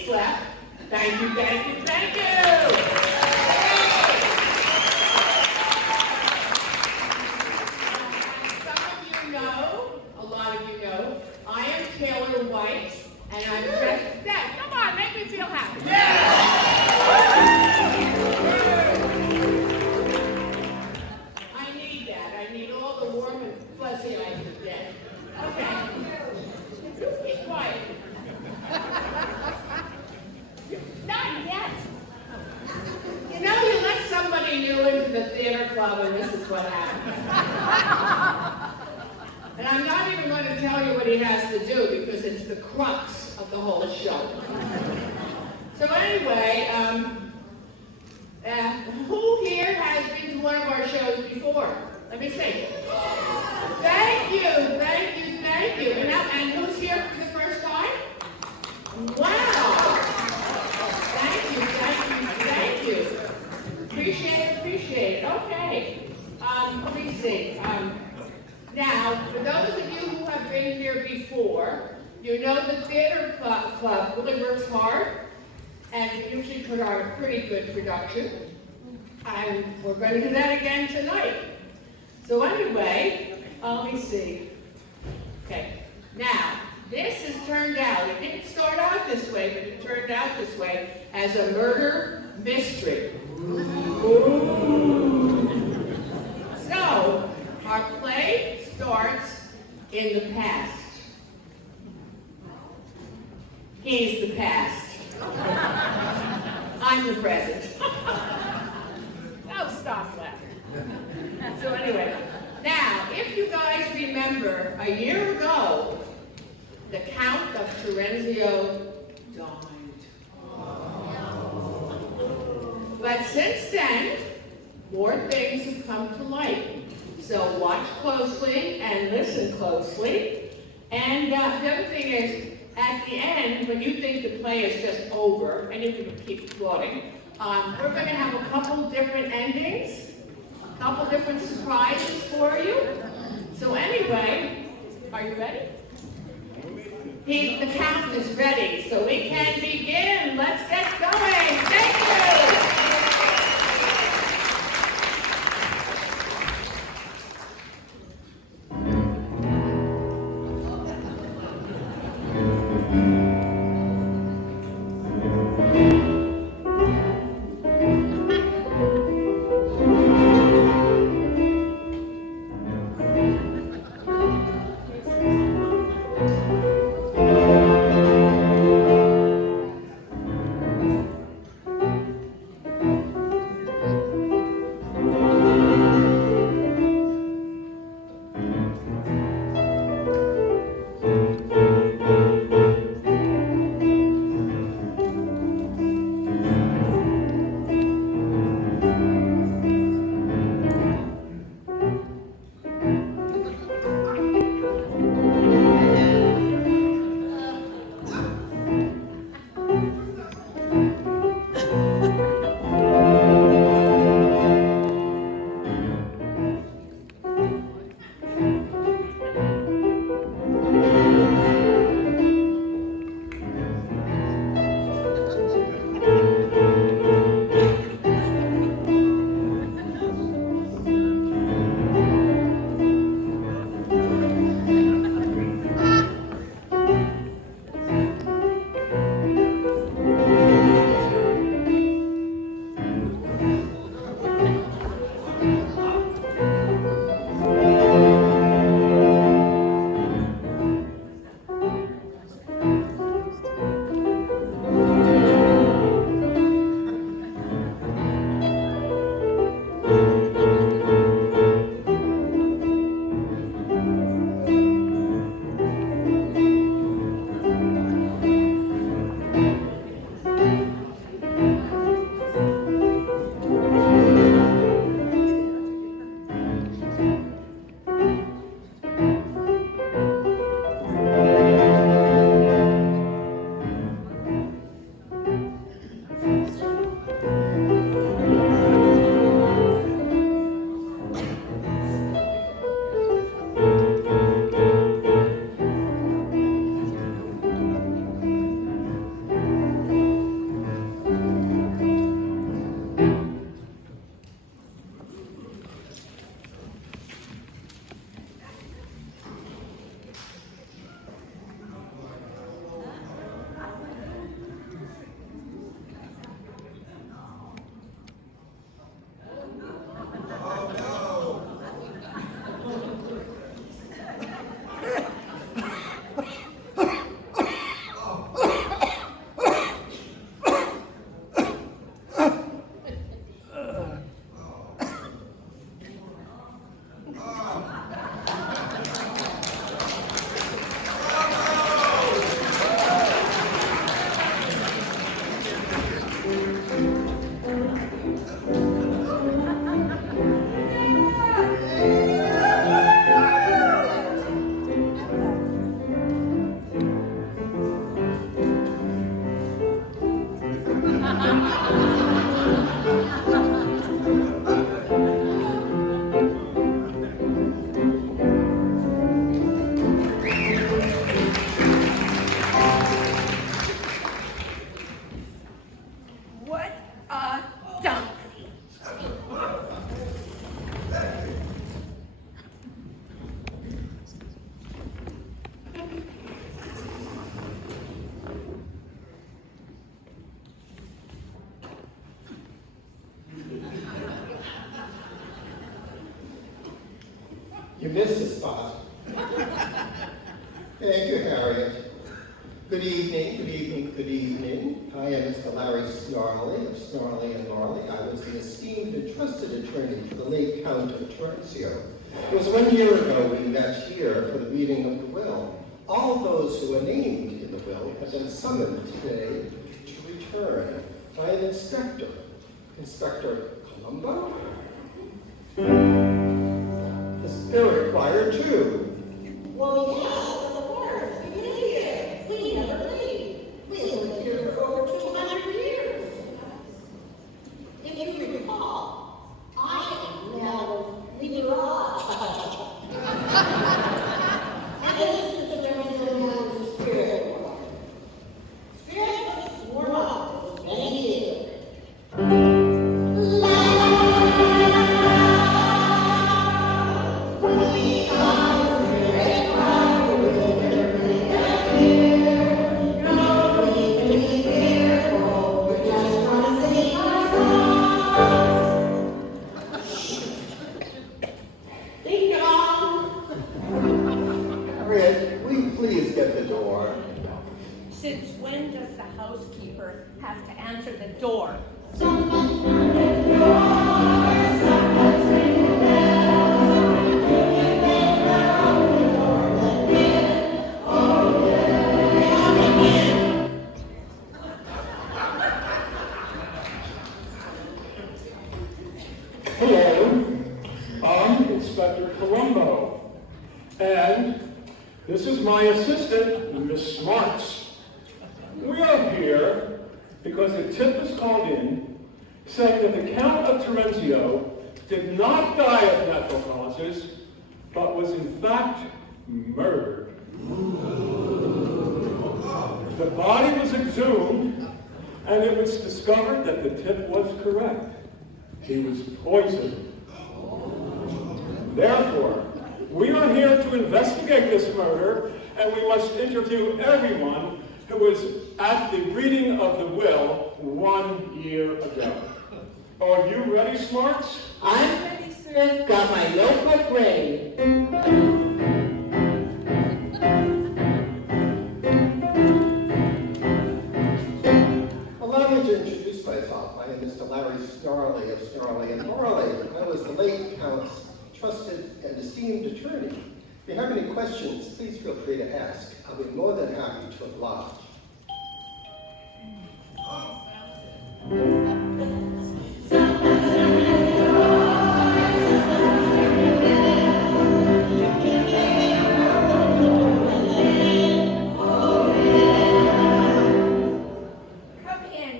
seats left. Thank you, thank you, thank you. Some of you know, a lot of you know, I am Taylor White, and I'm just, Dad, come on, make me feel happy. I need that. I need all the warm and fuzzy I can get. Okay. Be quiet. Not yet. You know, you let somebody new into the theater club and this is what happens. And I'm not even going to tell you what he has to do because it's the crux of the whole show. So anyway, who here has been to one of our shows before? Let me see. Thank you, thank you, thank you. And who's here for the first time? Wow. Thank you, thank you, thank you. Appreciate it, appreciate it. Okay. Let me see. Now, for those of you who have been here before, you know the theater club really works hard and usually put on a pretty good production. And we're going to do that again tonight. So anyway, let me see. Okay, now, this has turned out, it didn't start out this way, but it turned out this way as a murder mystery. Ooh. So, our play starts in the past. He's the past. I'm the present. Oh, stop laughing. So anyway, now, if you guys remember, a year ago, the Count of Torrenzio died. But since then, more things have come to light. So watch closely and listen closely. And the other thing is, at the end, when you think the play is just over, and you can keep floating, we're going to have a couple different endings, a couple different surprises for you. So anyway, are you ready? The Count is ready, so we can begin. Let's get going. Thank you. What a dump. You missed a spot. Thank you, Harriet. Good evening, good evening, good evening. I am Mr. Larry Snarley of Snarley and Marley. I was the esteemed and trusted attorney for the late Count of Torrenzio. It was 1 year ago we met here for the reading of the will. All those who were named in the will have been summoned today to return by an inspector. Inspector Columbo? The spirit choir, too. Well, yeah, of course. We did it. We never leave. We lived here for over 200 years. If you recall, I am now the garage. And this is the Torrenzio spirit choir. Spirit was warm up for many years. Harriet, will you please get the door? Since when does the housekeeper have to answer the door? Hello, I'm Inspector Columbo, and this is my assistant, Miss Smarts. We are here because a tip was called in saying that the Count of Torrenzio did not die of natural causes, but was in fact murdered. The body was exhumed, and it was discovered that the tip was correct. He was poisoned. Therefore, we are here to investigate this murder, and we must interview everyone who was at the reading of the will 1 year ago. Are you ready, Smarts? I'm ready, sir. Got my notebook ready. Allow me to introduce myself. I am Mr. Larry Snarley of Snarley and Marley. I was the late Count's trusted and esteemed attorney. If you have any questions, please feel free to ask. I'll be more than happy to oblige. Come in.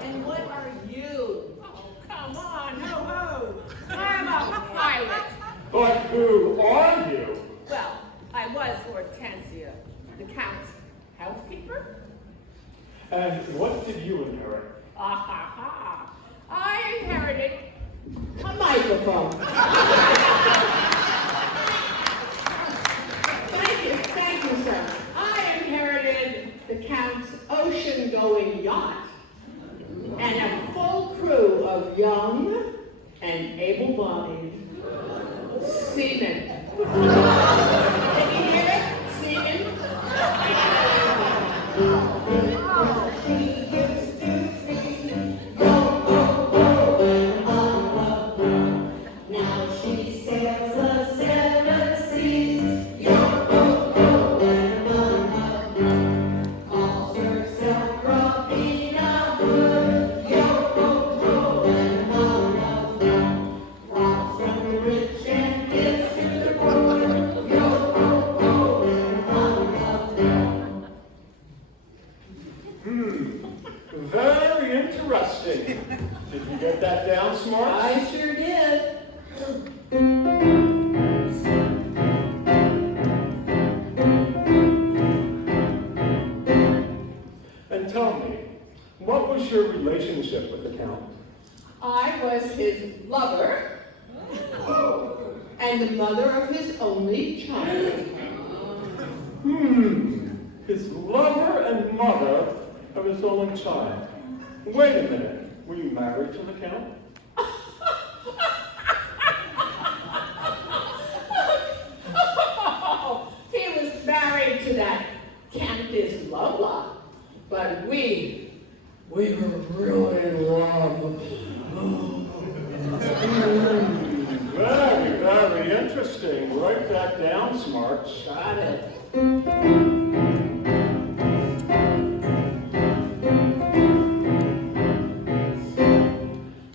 And what are you? Oh, come on, ho-ho. I'm a pilot. But who are you? Well, I was Hortensio, the Count's housekeeper. And what did you inherit? Ah ha ha. I inherited A microphone. Thank you, sir. I inherited the Count's ocean-going yacht and a full crew of young and able-bodied seamen. Can you hear it? Seamen? Now she sails the 7 seas. Calls herself Robina Hood. Robs from the rich and gives to the poor. Very interesting. Did you get that down, Smarts? I sure did. And tell me, what was your relationship with the Count? I was his lover and the mother of his only child. His lover and mother of his only child. Wait a minute. Were you married to the Count? He was married to that Countess Lola, but we were really in love. Very, very interesting. Write that down, Smarts. Got it.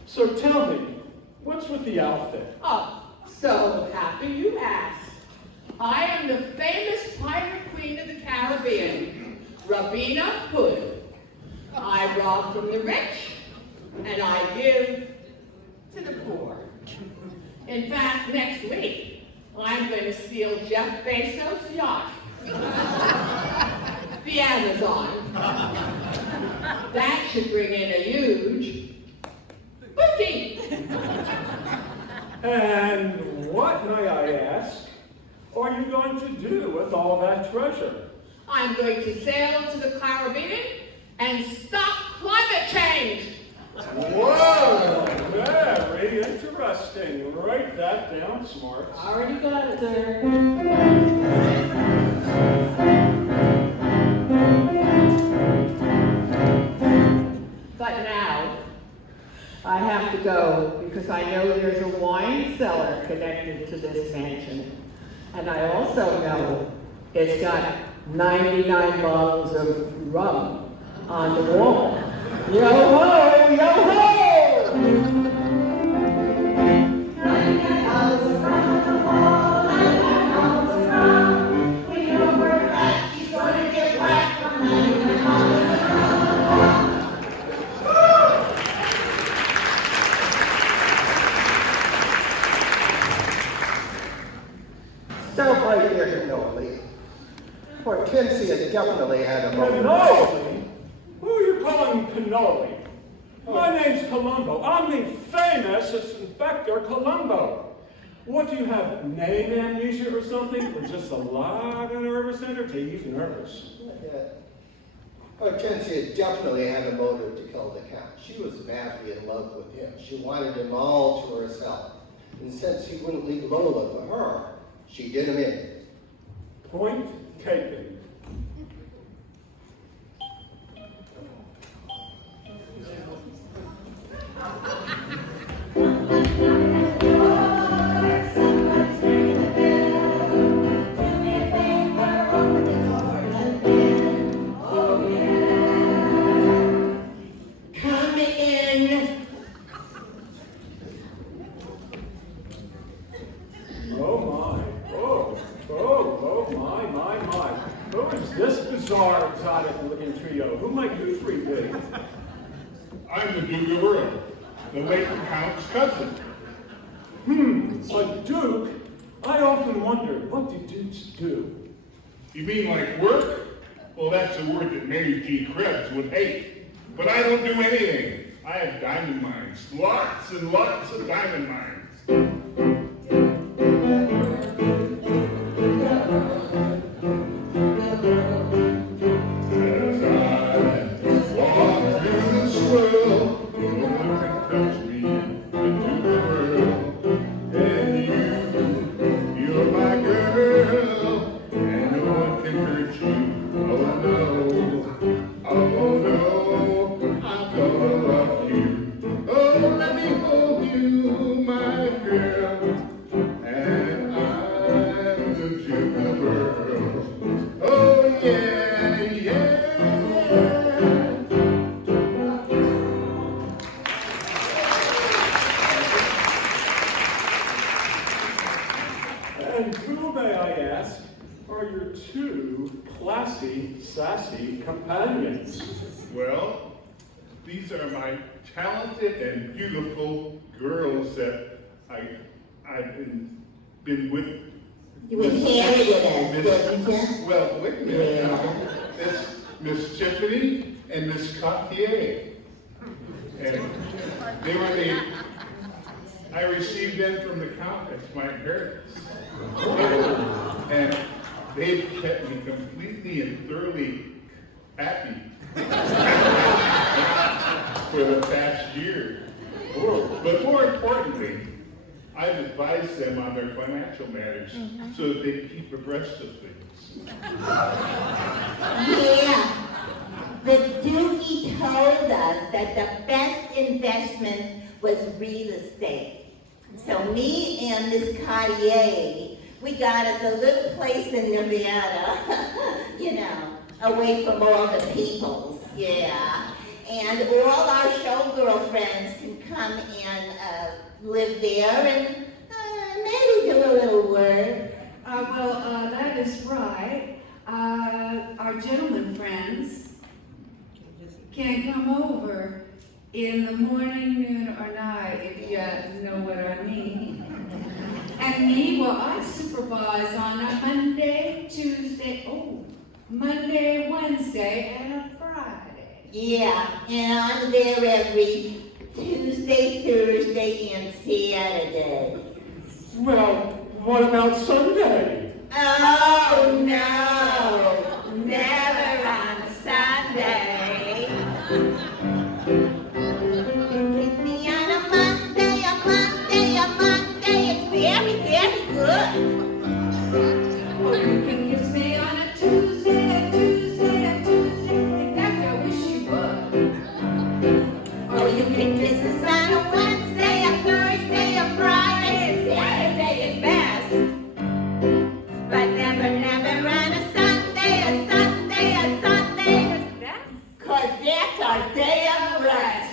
So tell me, what's with the outfit? Oh, so happy you asked. I am the famous pirate queen of the Caribbean, Robina Hood. I rob from the rich, and I give to the poor. In fact, next week, I'm going to steal Jeff Bezos' yacht, the Amazon. That should bring in a huge booty. And what, may I ask, are you going to do with all that treasure? I'm going to sail to the Caribbean and stop climate change. Whoa, very interesting. Write that down, Smarts. Already got it, sir. But now, I have to go because I know there's a wine cellar connected to this mansion. And I also know it's got 99 bottles of rum on the wall. Yo ho, yo ho! Stop right there, Cannoli. Hortensia definitely had a moment. Cannoli? Who are you calling Cannoli? My name's Columbo. I'm the famous Inspector Columbo. What, do you have name amnesia or something? Or just a lot of nervous energy? He's nervous. Hortensia definitely had a motive to kill the Count. She was madly in love with him. She wanted him all to herself. And since he wouldn't leave Lola for her, she did him in. Point taken. Come in. Oh my, my. Who is this bizarre, exotic-looking trio? Who might you three be? I'm the Duke of Earl, the late Count's cousin. A duke? I often wondered, what do dukes do? You mean like work? Well, that's a word that Mary G. Krebs would hate. But I don't do anything. I have diamond mines, lots and lots of diamond mines. As I walk through this world, no one can touch me into the world. And you're my girl, and no one can hurt you. Oh no, I'm gonna love you. Oh, let me hold you, my girl. my talented and beautiful girls that I've been with. You inherited us, didn't you? Well, wait a minute. Yeah. It's Miss Tiffany and Miss Cartier. And they were I received them from the Count as my inheritance. And they've kept me completely and thoroughly happy for the past year. But more importantly, I've advised them on their financial matters so that they keep abreast of things. Yeah. The Dookie told us that the best investment was real estate. So me and Miss Cartier, we got us a little place in Nevada, you know, away from all the peoples, yeah. And all our showgirl friends can come and live there and maybe do a little work. That is right. Our gentleman friends can come over in the morning, noon, or night, if you know what I mean. And me, well, I supervise on a Monday, Wednesday, and a Friday. Yeah, and I'm there every Tuesday, Thursday, and Saturday. Well, what about Sunday? Oh, no, never on Sunday. Kiss me on a Monday, it's very, very good. Or you can kiss me on a Tuesday. In fact, I wish you would. Or you can kiss us on a Wednesday, a Thursday, a Friday, and Saturday is best. But never on a Sunday, 'cause that's our day of rest.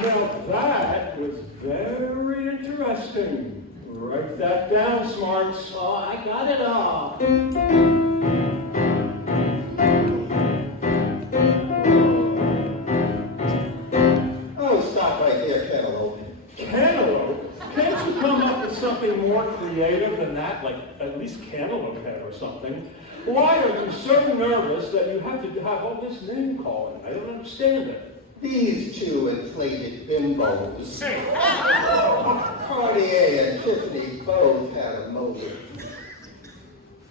Now that was very interesting. Write that down, Smarts. Oh, I got it all. Oh, stop right there, Cantaloupe. Cantaloupe? Can't you come up with something more creative than that? Like at least cantaloupe head or something? Why are you so nervous that you have to have all this name calling? I don't understand it. These two inflated bimbos. Cartier and Tiffany both had a motive.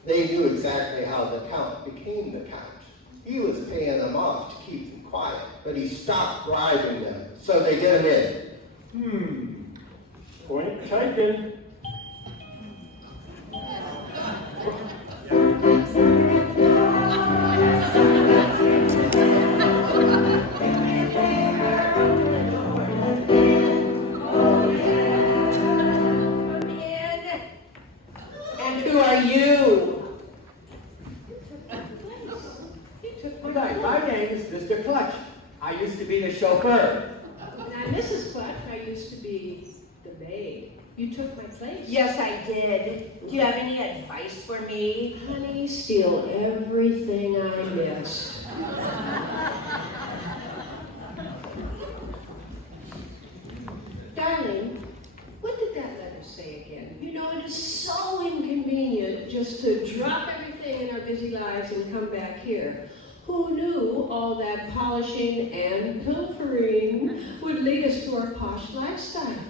They knew exactly how the Count became the Count. He was paying them off to keep them quiet, but he stopped bribing them, so they get him in. Point taken. Who are you? Hi, my name is Mr. Clutch. I used to be the chauffeur. Now, Mrs. Clutch, I used to be the maid. You took my place. Yes, I did. Do you have any advice for me? Honey, steal everything I missed. Darling, what did that letter say again? You know, it is so inconvenient just to drop everything in our busy lives and come back here. Who knew all that polishing and pilfering would lead us to our posh lifestyle?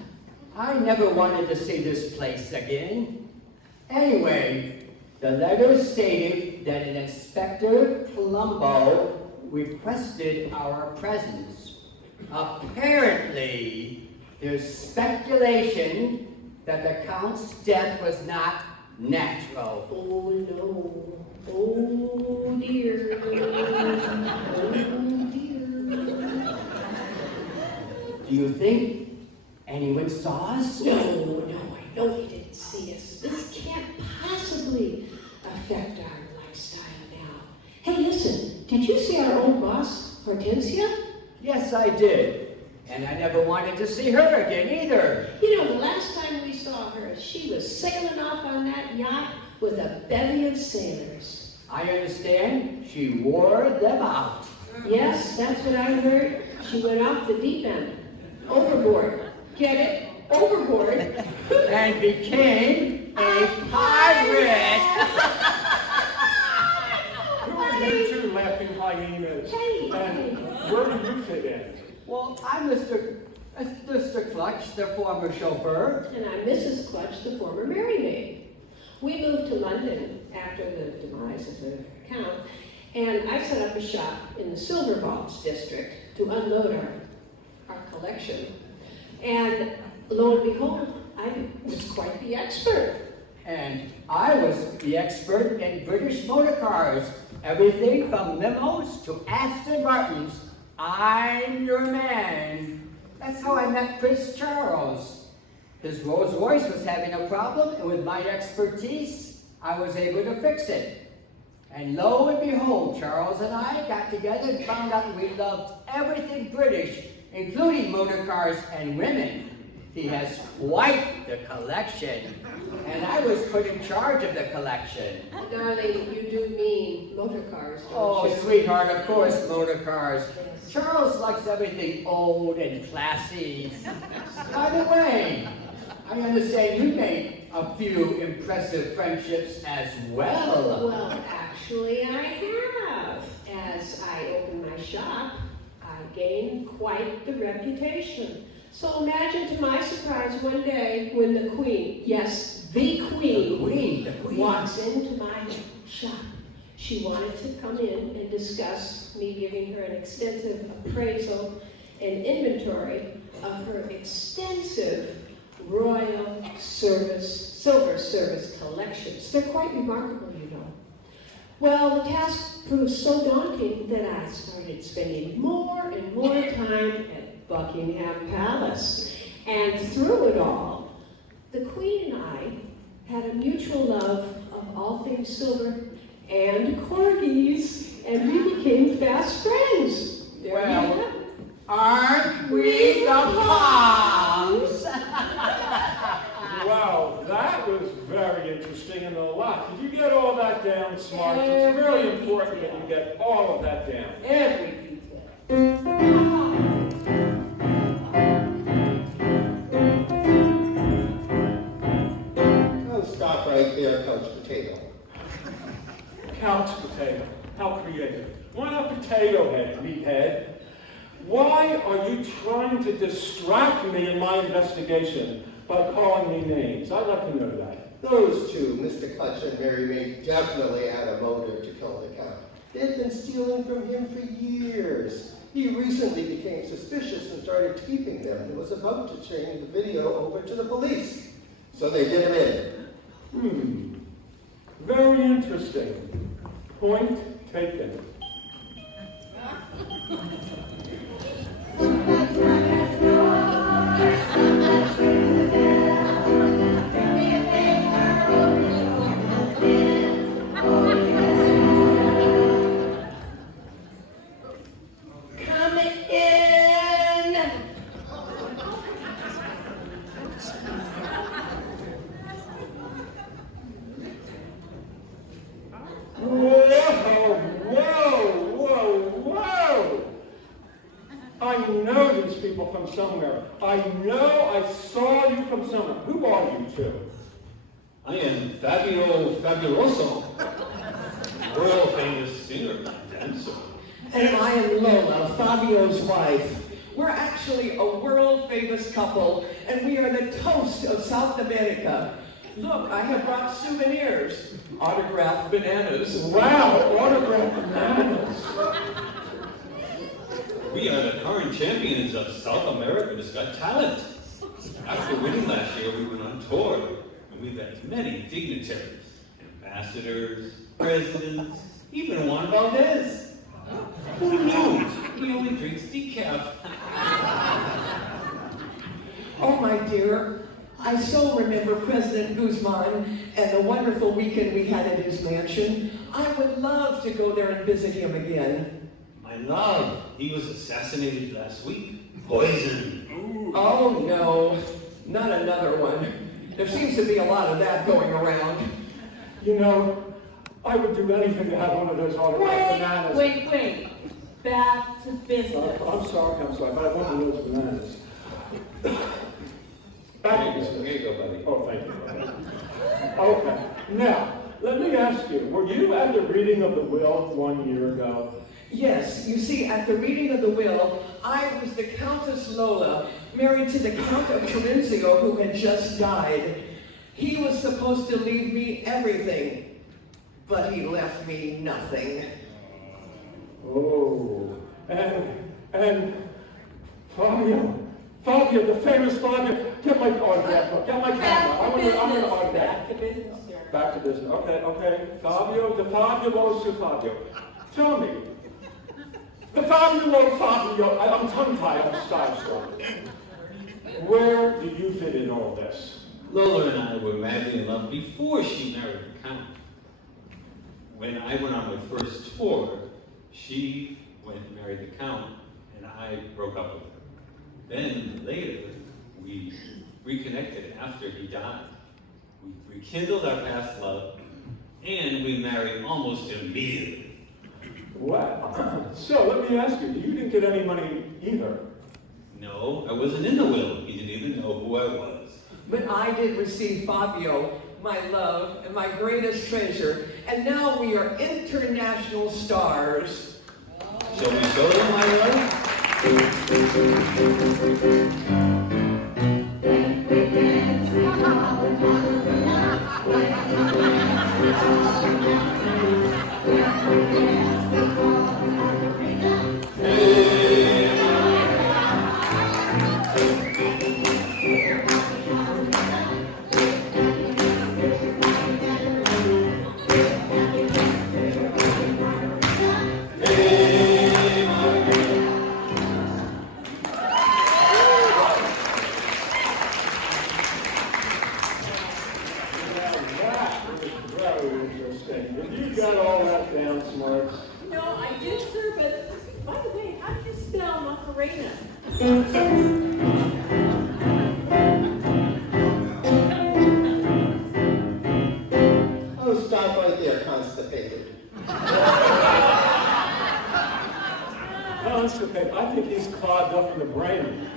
I never wanted to see this place again. Anyway, the letter stated that an Inspector Columbo requested our presence. Apparently, there's speculation that the Count's death was not natural. Oh no. Oh dear. Oh dear. Do you think anyone saw us? No, I know he didn't see us. This can't possibly affect our lifestyle now. Hey, listen, did you see our old boss, Hortensia? Yes, I did. And I never wanted to see her again either. You know, the last time we saw her, she was sailing off on that yacht with a bevy of sailors. I understand she wore them out. Yes, that's what I heard. She went off the deep end. Overboard. Get it? Overboard. And became a pirate. Who are you two laughing hyenas? Hey, And where do you fit in? Well, I'm Mr. Clutch, the former chauffeur. And I'm Mrs. Clutch, the former Mary Maid. We moved to London after the demise of the Count, and I set up a shop in the Silver Vaults district to unload our collection. And lo and behold, I was quite the expert. And I was the expert in British motor cars. Everything from limos to Aston Martins. I'm your man. That's how I met Prince Charles. His Rolls Royce was having a problem, and with my expertise, I was able to fix it. And lo and behold, Charles and I got together and found out we loved everything British, including motor cars and women. He has quite the collection, and I was put in charge of the collection. Darling, you do mean motor cars, don't Oh, you? sweetheart, of course, motor cars. Charles likes everything old and classy. By the way, I understand you made a few impressive friendships as well. Well, actually I have. As I opened my shop, I gained quite the reputation. So imagine to my surprise one day when the Queen, yes, the Queen, walks into my shop. She wanted to come in and discuss me giving her an extensive appraisal and inventory of her extensive Royal Silver Service collections. They're quite remarkable, you know. Well, the task proved so daunting that I started spending more and more time at Buckingham Palace. And through it all, the Queen and I had a mutual love of all things silver and corgis, and we became fast friends. There you have it. Aren't we the Palms? Wow, that was very interesting and a lot. Did you get all that down, Smart? It's really important that you get all of that down. Every detail. I'll stop right there, Coach Potato. Count's potato. How creative. Why not potato head, meathead? Why are you trying to distract me in my investigation by calling me names? I'd like to know that. Those two, Mr. Clutch and Mary Maid, definitely had a motive to kill the Count. They'd been stealing from him for years. He recently became suspicious and started taping them and was about to turn the video over to the police. So they did him in. Very interesting. Point taken. I know these people from somewhere. I know I saw you from somewhere. Who are you two? I am Fabio Fabuloso, world famous singer and dancer. And I am Lola, Fabio's wife. We're actually a world famous couple, and we are the toast of South America. Look, I have brought souvenirs, autographed bananas. Wow, autographed bananas. We are the current champions of South America's Got Talent. After winning last year, we went on tour, and we met many dignitaries, ambassadors, presidents, even Juan Valdez. Who knows? He only drinks decaf. Oh, my dear, I so remember President Guzman and the wonderful weekend we had at his mansion. I would love to go there and visit him again. My love, he was assassinated last week. Poison. Oh no, not another one. There seems to be a lot of that going around. You know, I would do anything to have one of those autographed bananas. Wait. Back to business. I'm sorry, but I want one of those bananas. Back to business. Here you go, buddy. Oh, thank you. Okay, now, let me ask you, were you at the reading of the will 1 year ago? Yes, you see, at the reading of the will, I was the Countess Lola, married to the Count of Torrenzio, who had just died. He was supposed to leave me everything, but he left me nothing. Oh, and Fabio, the famous Fabio, get my autograph book, get my camera. I'm gonna autograph. Back to business, sir. Back to business. Okay. Fabio, the fabuloso Fabio. Tell me, the fabuloso Fabio, I'm tongue-tied, I'm starstruck. Where do you fit in all this? Lola and I were madly in love before she married the Count. When I went on my first tour, she went and married the Count, and I broke up with her. Then later, we reconnected after he died. We rekindled our past love, and we married almost immediately. What? So let me ask you, you didn't get any money either. No, I wasn't in the will. He didn't even know who I was. But I did receive Fabio, my love, and my greatest treasure, and now we are international stars. Shall we show them my love? You got all that down, Smarts. No, I did, sir, but by the way, how do you spell Macarena? Oh, stop right there, constipated. Constipated. I think he's clogged up in the brain.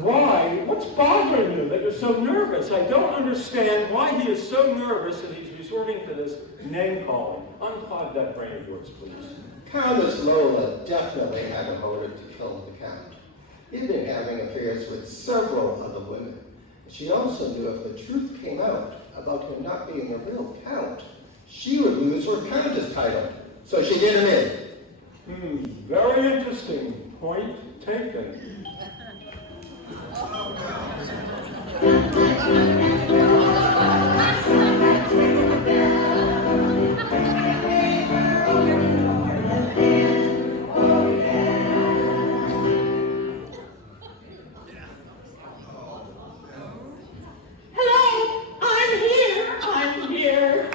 Why? What's bothering you that you're so nervous? I don't understand why he is so nervous that he's resorting to this name calling. Unclog that brain of yours, please. Countess Lola definitely had a motive to kill the Count. He'd been having affairs with several other women. She also knew if the truth came out about him not being the real Count, she would lose her Countess title. So she did him in. Very interesting. Point taken. Hello, I'm here.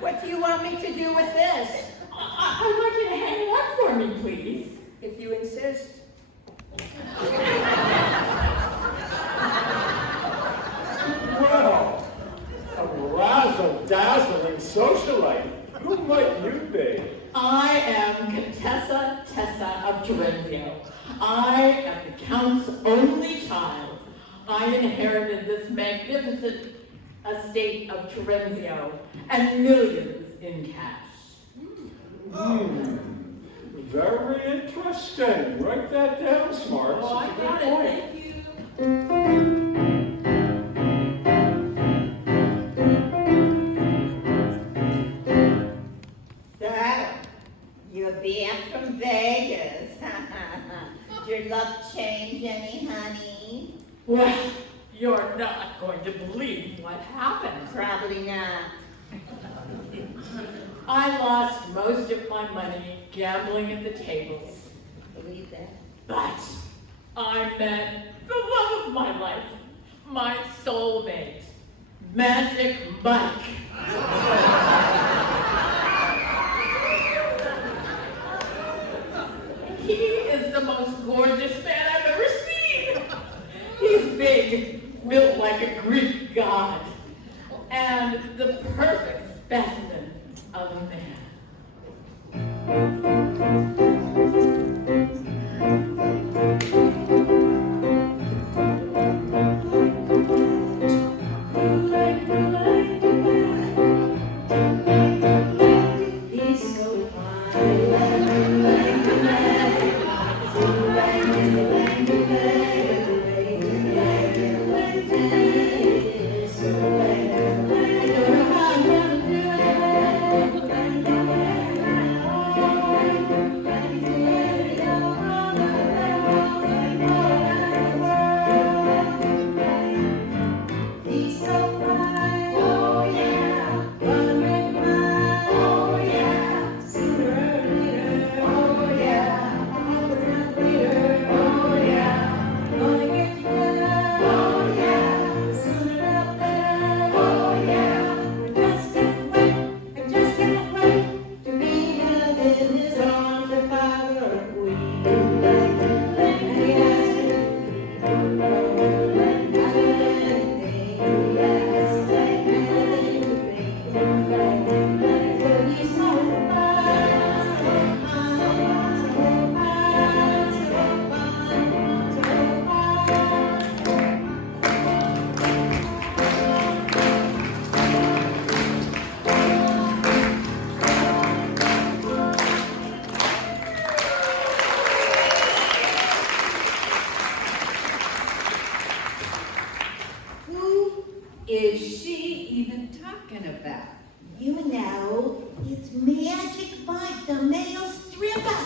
What do you want me to do with this? I'd like you to hang it up for me, please. If you insist. Well, a razzle-dazzling socialite. Who might you be? I am Contessa Tessa of Torrenzio. I am the Count's only child. I inherited this magnificent estate of Torrenzio and millions in cash. Very interesting. Write that down, Smarts. Oh, I It's a good got it. point. Thank you. So, you're back from Vegas. Did your luck change any, honey? Well, you're not going to believe what happened. Probably not. I lost most of my money gambling at the tables. Believe that. But I met the love of my life, my soulmate, Magic Mike. gorgeous man I've ever seen. He's big, built like a Greek god, and the perfect specimen of a man. Is she even talking about? You know, it's Magic Mike, the male stripper.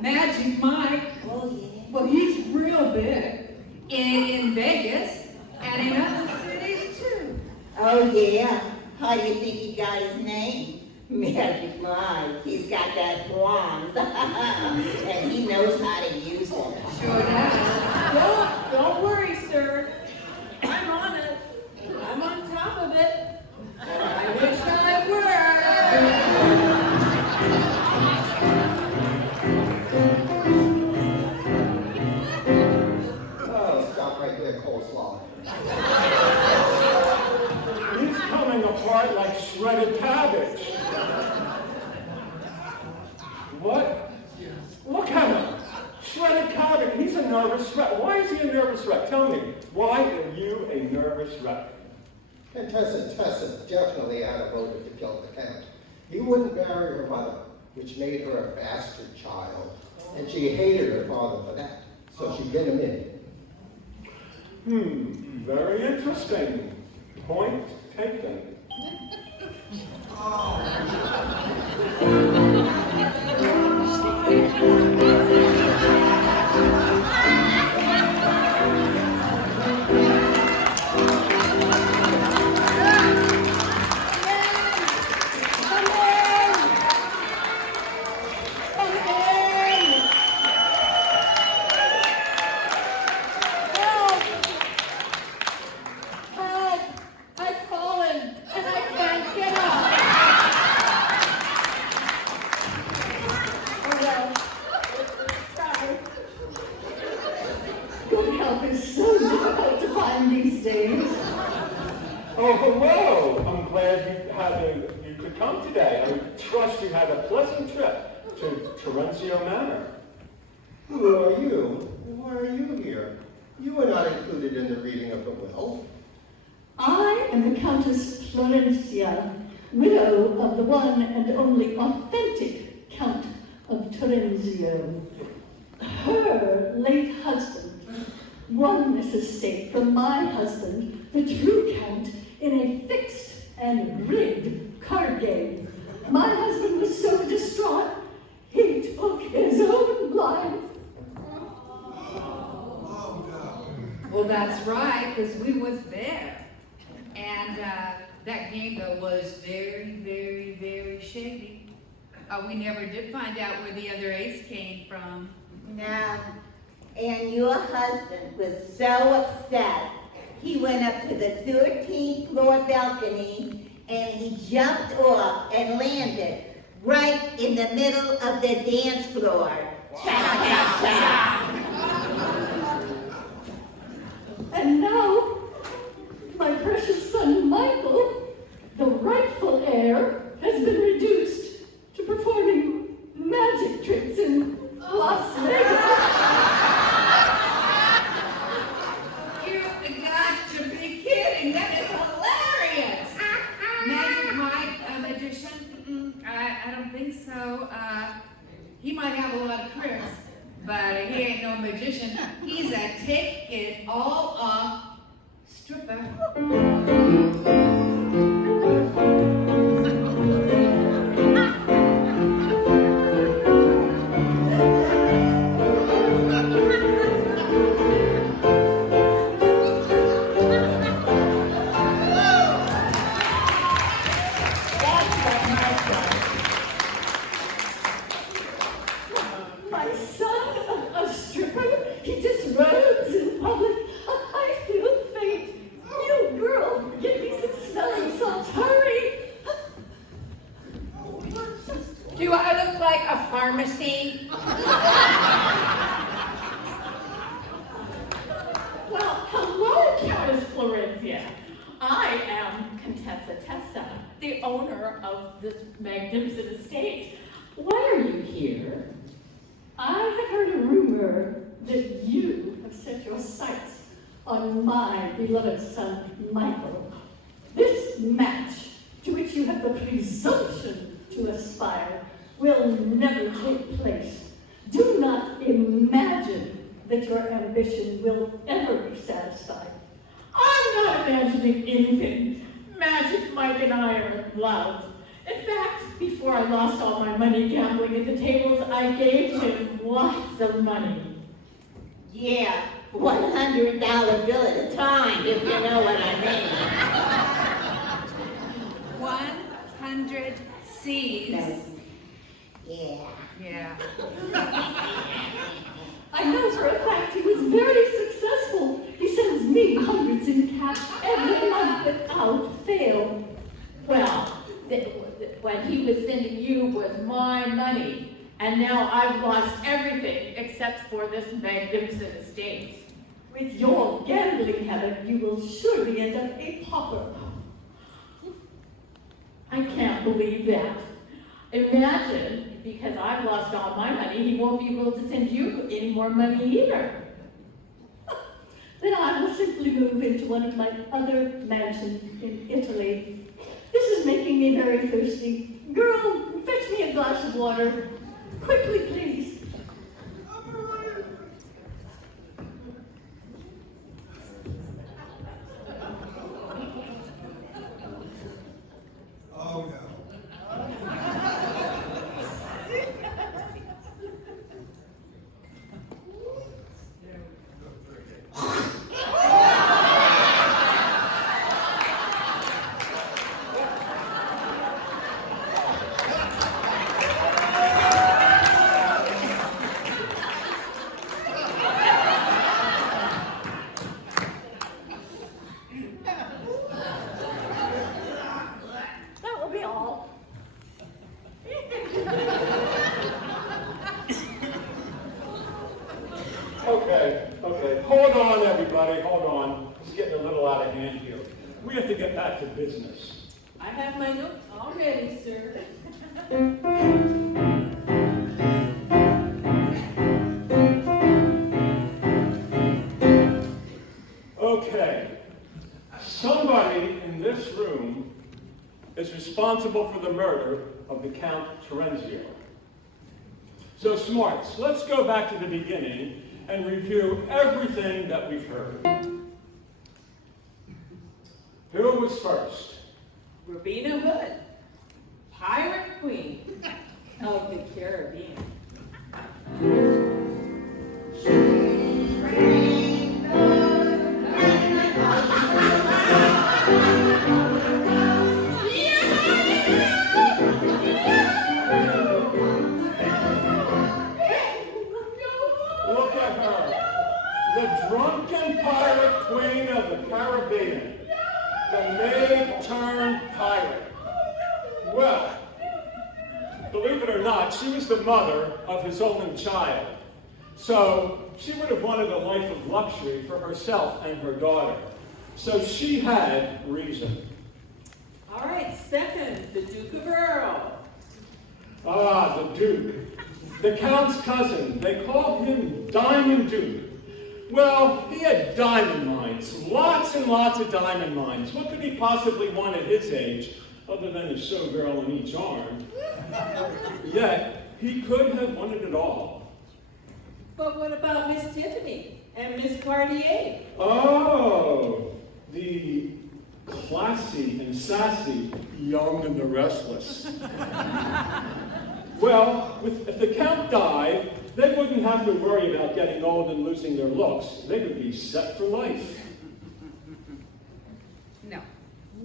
Magic Mike? Oh, yeah. Well, he's real big. In Vegas and in other cities too. Oh, yeah. How do you think he got his name? Magic Mike. He's got that wand. And he knows how to use it. Sure does. Don't worry, sir. I'm on it. I'm on top of it. I wish I were. Oh, stop right there, coleslaw. He's coming apart like shredded cabbage. What? Look at him. Shredded cabbage. He's a nervous wreck. Why is he a nervous wreck? Tell me. Why are you a nervous wreck? Contestant Tessa definitely outvoted to kill the Count. He wouldn't marry her mother, which made her a bastard child. And she hated her father for that. So she did him in. Very interesting. Point taken. Oh, hello! I'm glad you could come today. I trust you had a pleasant trip to Torrenzio Manor. Who are you? Why are you here? You were not included in the reading of the will. I am the Countess Florencia, widow of the one and only authentic Count of Torrenzio. Her late husband won this estate from my husband, the true Count, in a fixed and rigged card game. My husband was so distraught, he took his own life. Well, that's right, because we was there. And that game, though, was very, very, very shady. We never did find out where the other ace came from. No. And your husband was so upset, he went up to the 13th floor balcony and he jumped off and landed right in the middle of the dance floor. Cha-cha! magician. He's a take it all off stripper. My son, a stripper? He disrobes in public. I feel faint. You girl, get me some smelling salts. Hurry! Do I look like a pharmacy? Well, hello, Countess Torrenzio. I am Contessa Tessa, the owner of this magnificent estate. Why are you here? I have heard a rumor that you have set your sights on my beloved son, Michael. This match, to which you have the presumption to aspire, will never take place. Do not imagine that your ambition will ever be satisfied. I'm not imagining anything. Magic Mike and I are in love. In fact, before I lost all my money gambling at the tables, I gave him lots of money. Yeah, $100 bill at a time, if you know what I mean. 100 C's. Yeah. Yeah. I know for a fact he was very successful. He sends me hundreds in cash every month without fail. Well, what he was sending you was my money, and now I've lost everything except for this magnificent estate. With your gambling habit, you will surely end up a pauper. I can't believe that. Imagine, because I've lost all my money, he won't be able to send you any more money either. Then I will simply move into one of my other mansions in Italy. This is making me very thirsty. Girl, fetch me a glass of water. Quickly, please. Oh, no. That will be all. Okay, hold on everybody, hold on. It's getting a little out of hand here. We have to get back to business. I have my notes all ready, sir. Okay, somebody in this room is responsible for the murder of the Count Torrenzio. So smarts, let's go back to the beginning and review everything that we've heard. Who was first? Robina Hood, Pirate Queen of the Caribbean. Look at her, the drunken pirate queen of the Caribbean, the maid turned pirate. Well, believe it or not, she was the mother of his only child. So she would have wanted a life of luxury for herself and her daughter. So she had reason. All right, second, the Duke of Earl. Ah, the Duke. The Count's cousin. They called him Diamond Duke. Well, he had diamond mines. Lots and lots of diamond mines. What could he possibly want at his age, other than a showgirl in each arm? Yet, he could have wanted it all. But what about Miss Tiffany and Miss Cartier? Oh, the classy and sassy Young and the Restless. Well, if the Count died, they wouldn't have to worry about getting old and losing their looks. They would be set for life. No.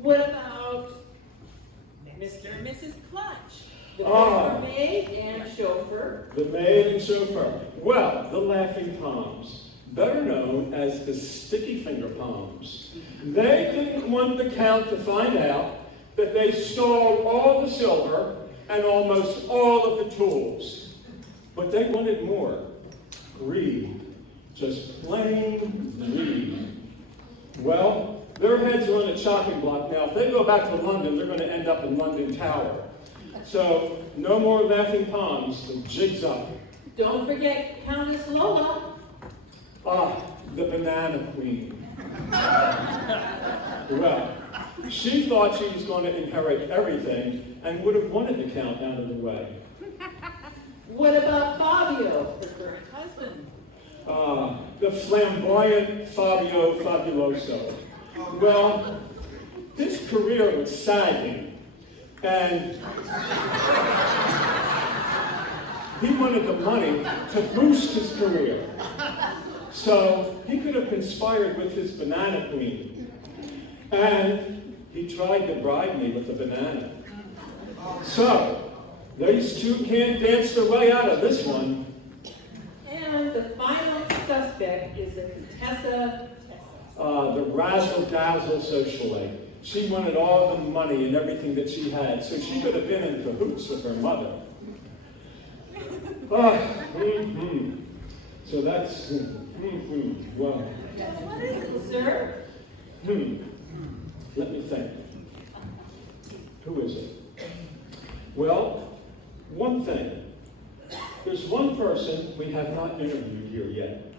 What about Mr. and Mrs. Clutch? The Ah. former maid and chauffeur. The maid and chauffeur. Well, the Laughing Palms, better known as the Sticky Finger Palms. They didn't want the Count to find out that they stole all the silver and almost all of the tools. But they wanted more. Greed. Just plain greed. Well, their heads are on a chopping block now. If they go back to London, they're going to end up in London Tower. So, no more Laughing Palms. The jig's up. Don't forget Countess Lola. Ah, the Banana Queen. Well, she thought she was going to inherit everything and would have wanted the Count out of the way. What about Fabio, her current husband? Ah, the flamboyant Fabio Fabuloso. Well, his career was sagging, and he wanted the money to boost his career. So he could have conspired with his Banana Queen. And he tried to bribe me with a banana. So, these two can't dance their way out of this one. And the final suspect is a Tessa. The razzle-dazzle socialite. She wanted all the money and everything that she had, so she could have been in cahoots with her mother. So that's, well. What is it, sir? Let me think. Who is it? Well, one thing. There's one person we have not interviewed here yet.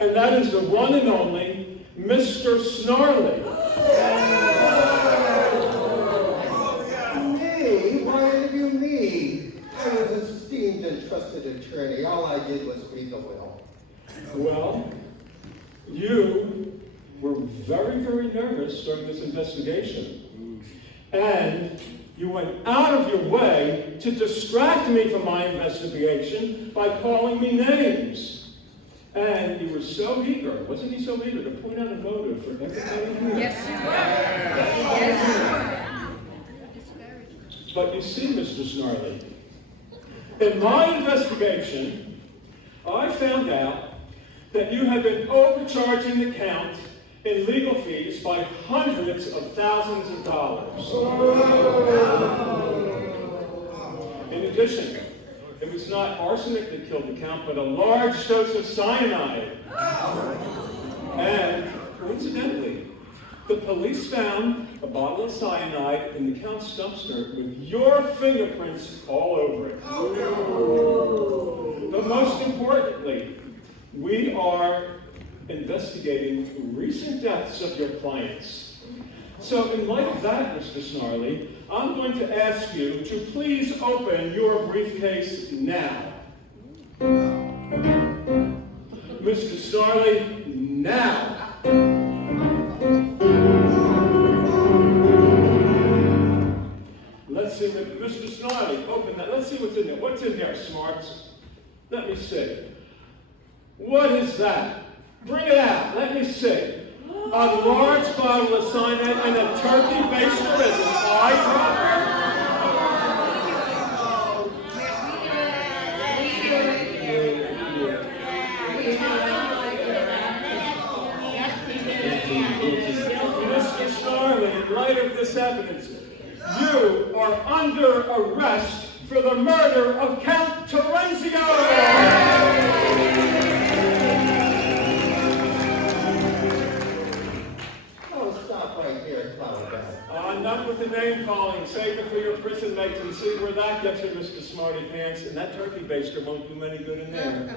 And that is the one and only Mr. Snarly. Me? Why interview me? I was an esteemed and trusted attorney. All I did was read the will. Well, you were very, very nervous during this investigation. And you went out of your way to distract me from my investigation by calling me names. And you were so eager, wasn't he so eager to point out a motive for everybody? Yes, you were. Yes, you were. But you see, Mr. Snarly, in my investigation, I found out that you have been overcharging the Count in legal fees by hundreds of thousands of dollars. In addition, it was not arsenic that killed the Count, but a large dose of cyanide. And, coincidentally, the police found a bottle of cyanide in the Count's dumpster with your fingerprints all over it. But most importantly, we are investigating recent deaths of your clients. So in light of that, Mr. Snarly, I'm going to ask you to please open your briefcase now. Mr. Snarly, now. Let's see, Mr. Snarly, open that. Let's see what's in there. What's in there, Smarts? Let me see. What is that? Bring it out. Let me see. A large bottle of cyanide and a turkey baster as an eyedropper? Mr. Snarly, in light of this evidence, you are under arrest for the murder of Count Torrenzio! Enough with the name calling. Save it for your prison mates and see where that gets you, Mr. Smarty Pants. And that turkey baster won't do many good in there.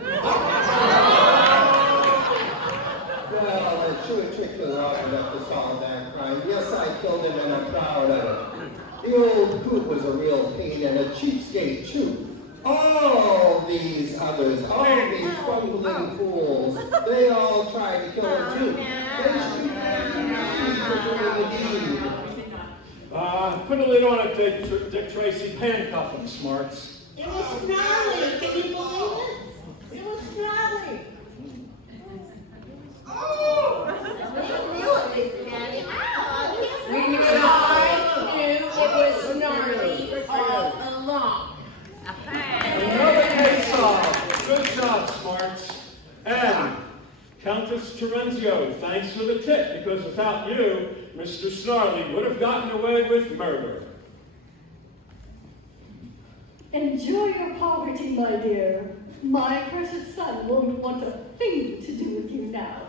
Well, a true trick to the law enough to solve that crime. Yes, I killed him and I'm proud of it. The old coot was a real pain and a cheapskate too. All these others, all these fun bumbling fools. They all tried to kill him too. They should be for doing the deed. Put a lid on it, Dick Tracy. Handcuff him, Smarts. It was Snarly, can you believe it? It was Snarly. Oh! We knew it was Snarly. We knew it was Snarly all along. Another case solved. Good job, Smarts. And Countess Torrenzio, thanks for the tip, because without you, Mr. Snarly would have gotten away with murder. Enjoy your poverty, my dear. My precious son won't want a thing to do with you now.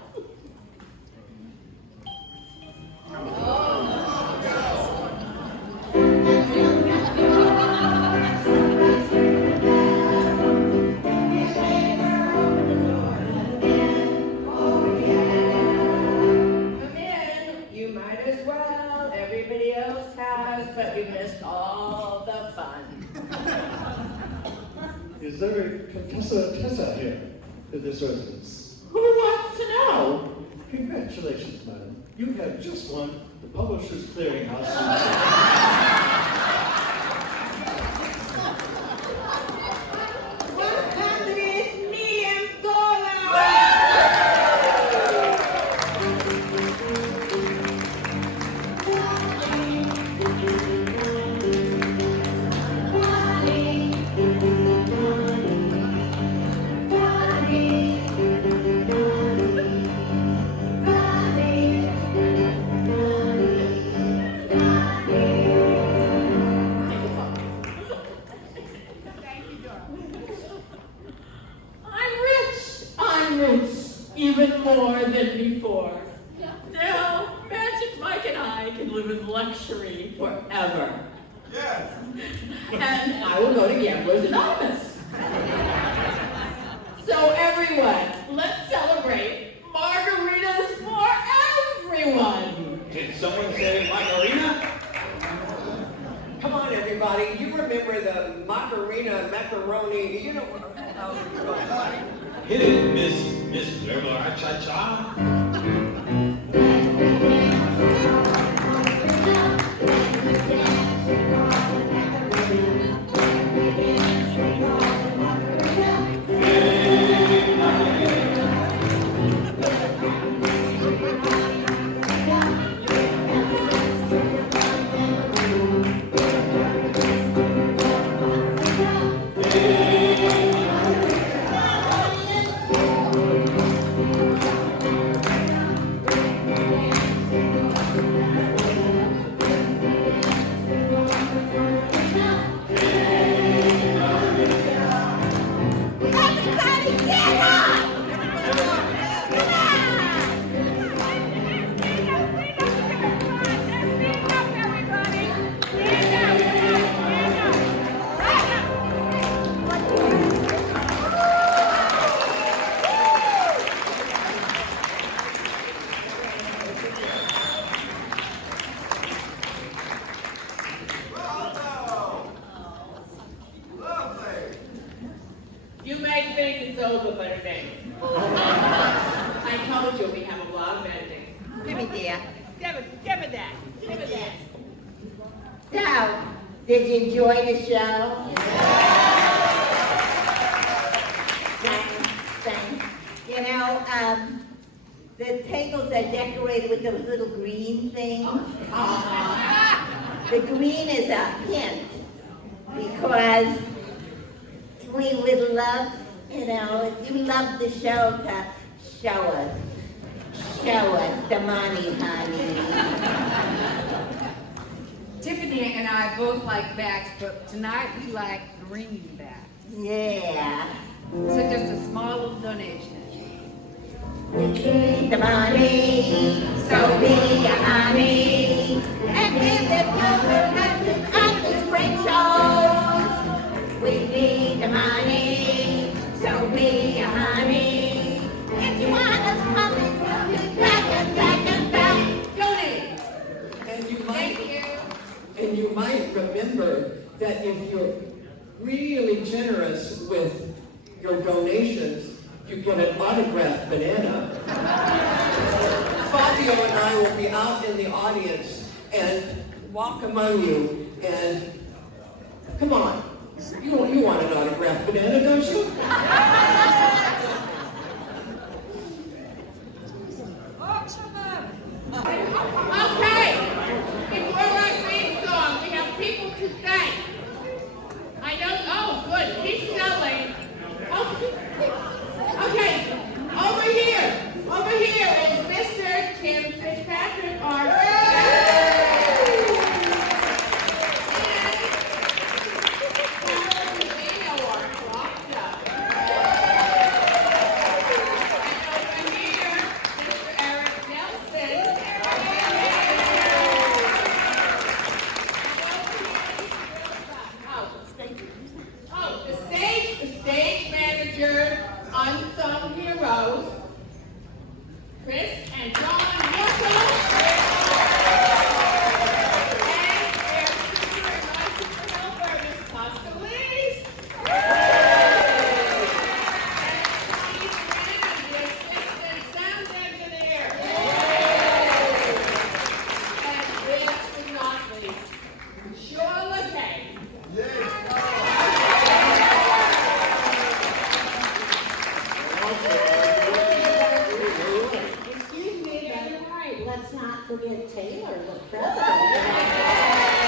You might as well. Everybody else has, but we missed all the fun. Is there a Contessa Tessa here at this residence? Who wants to know? Congratulations, madam. You have just won the Publishers Clearinghouse. Even more than before. Now, Magic Mike and I can live in luxury forever. Yes. And I will go to Gamblers Anonymous. So everyone, let's celebrate margaritas for everyone. Did someone say Macarena? Come on, everybody. You remember the Macarena macaroni, you know what? Hit it, Miss Verla Cha-Cha. You may think it's over, but it ain't. I told you we have a lot of editing. Give me that. Give me that. Give me that. So, did you enjoy the show? Thanks. You know, the tables are decorated with those little green things. The green is a hint because we would love, you know, if you love the show, to show us the money, honey. Tiffany and I both like backs, but tonight we like greenbacks. Yeah. So just a small little donation. We need the money, so be a honey. And if the government at the spring shows, we need the money, so be a honey. If you want us coming, we'll be back and back and back. Donate. And you might remember that if you're really generous with your donations, you get but an autographed banana. Fabio and I will be out in the audience and walk among you, and come on, you want an autographed banana, don't you? Okay, before our theme song, we have people to thank. I know, oh, good, keep selling. Okay, over here is Mr. Tim Fitzpatrick, our Unsung Heroes, Chris and John Russell, and their super and my super helper, Miss Pascalise. And Steve Brennan, the assistant sound engineer. And last but not least, Shirley Kay. Excuse me, that's right. Let's not forget Taylor, the president.